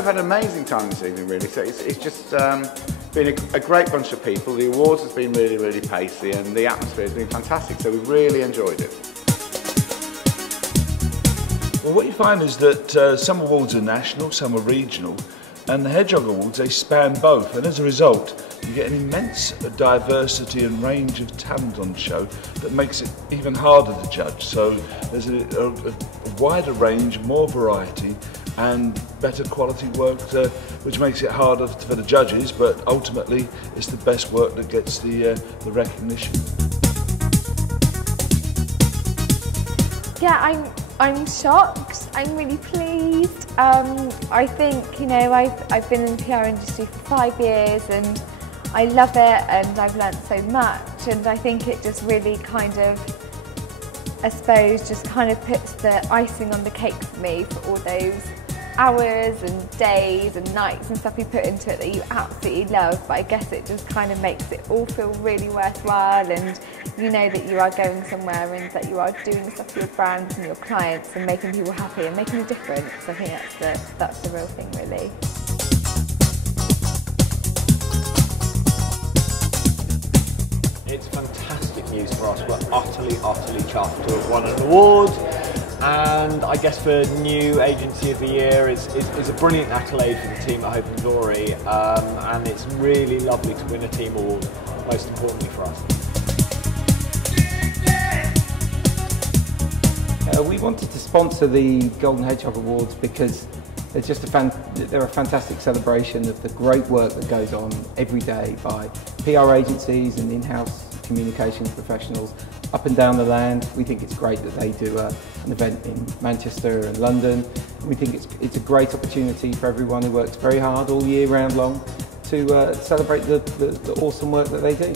we've had an amazing time this evening, really. So it's just been a great bunch of people. The awards has been really, really pacey, and the atmosphere has been fantastic. So we've really enjoyed it. Well, what you find is that some awards are national, some are regional, and the Hedgehog Awards, they span both, and as a result you get an immense diversity and range of talent on the show that makes it even harder to judge. So there's a wider range, more variety and better quality work, which makes it harder for the judges, but ultimately it's the best work that gets the recognition. Yeah, I'm shocked. I'm really pleased. I think, you know, I've been in the PR industry for 5 years and I love it, and I've learnt so much, and I think it just really kind of, I suppose, just kind of puts the icing on the cake for me for all those hours and days and nights and stuff you put into it that you absolutely love, but I guess it just kind of makes it all feel really worthwhile, and you know that you are going somewhere and that you are doing stuff for your brands and your clients and making people happy and making a difference. I think that's the real thing, really. It's fantastic news for us. We're utterly chuffed to have won an award. And I guess for New Agency of the Year, it's a brilliant accolade for the team at Hope and Glory, and it's really lovely to win a team award, most importantly for us. We wanted to sponsor the Golden Hedgehog Awards because they're just they're a fantastic celebration of the great work that goes on every day by PR agencies and in-house communications professionals up and down the land. We think it's great that they do an event in Manchester and London. We think it's a great opportunity for everyone who works very hard all year round long to celebrate the awesome work that they do.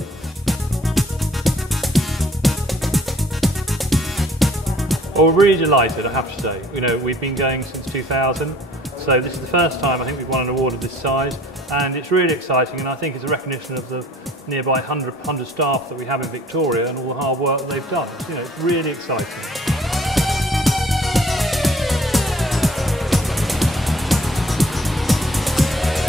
Well, we're really delighted, I have to say. You know, we've been going since 2000, so this is the first time I think we've won an award of this size, and it's really exciting, and I think it's a recognition of the nearby 100 staff that we have in Victoria and all the hard work that they've done. You know, it's really exciting.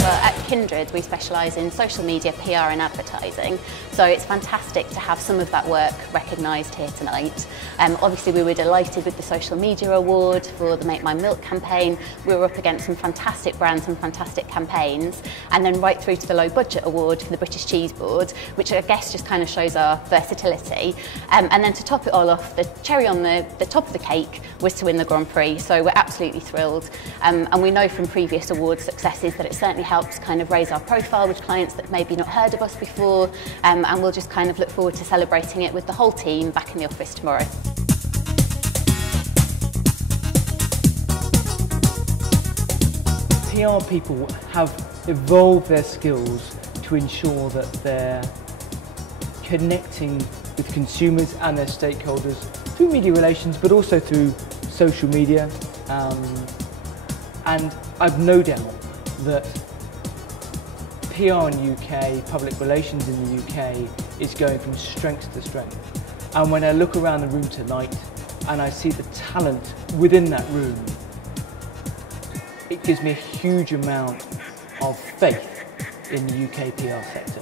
At Kindred, we specialise in social media, PR and advertising, so it's fantastic to have some of that work recognised here tonight. Obviously we were delighted with the Social Media Award for the Make My Milk campaign. We were up against some fantastic brands and fantastic campaigns, and then right through to the Low Budget Award for the British Cheese Board, which I guess just kind of shows our versatility. And then to top it all off, the cherry on the top of the cake was to win the Grand Prix, so we're absolutely thrilled. And we know from previous award successes that it certainly helps kind of raise our profile with clients that maybe not heard of us before, and we'll just kind of look forward to celebrating it with the whole team back in the office tomorrow. PR people have evolved their skills to ensure that they're connecting with consumers and their stakeholders through media relations, but also through social media. And I've no doubt that PR in the UK, public relations in the UK, is going from strength to strength. And when I look around the room tonight and I see the talent within that room, it gives me a huge amount of faith in the UK PR sector.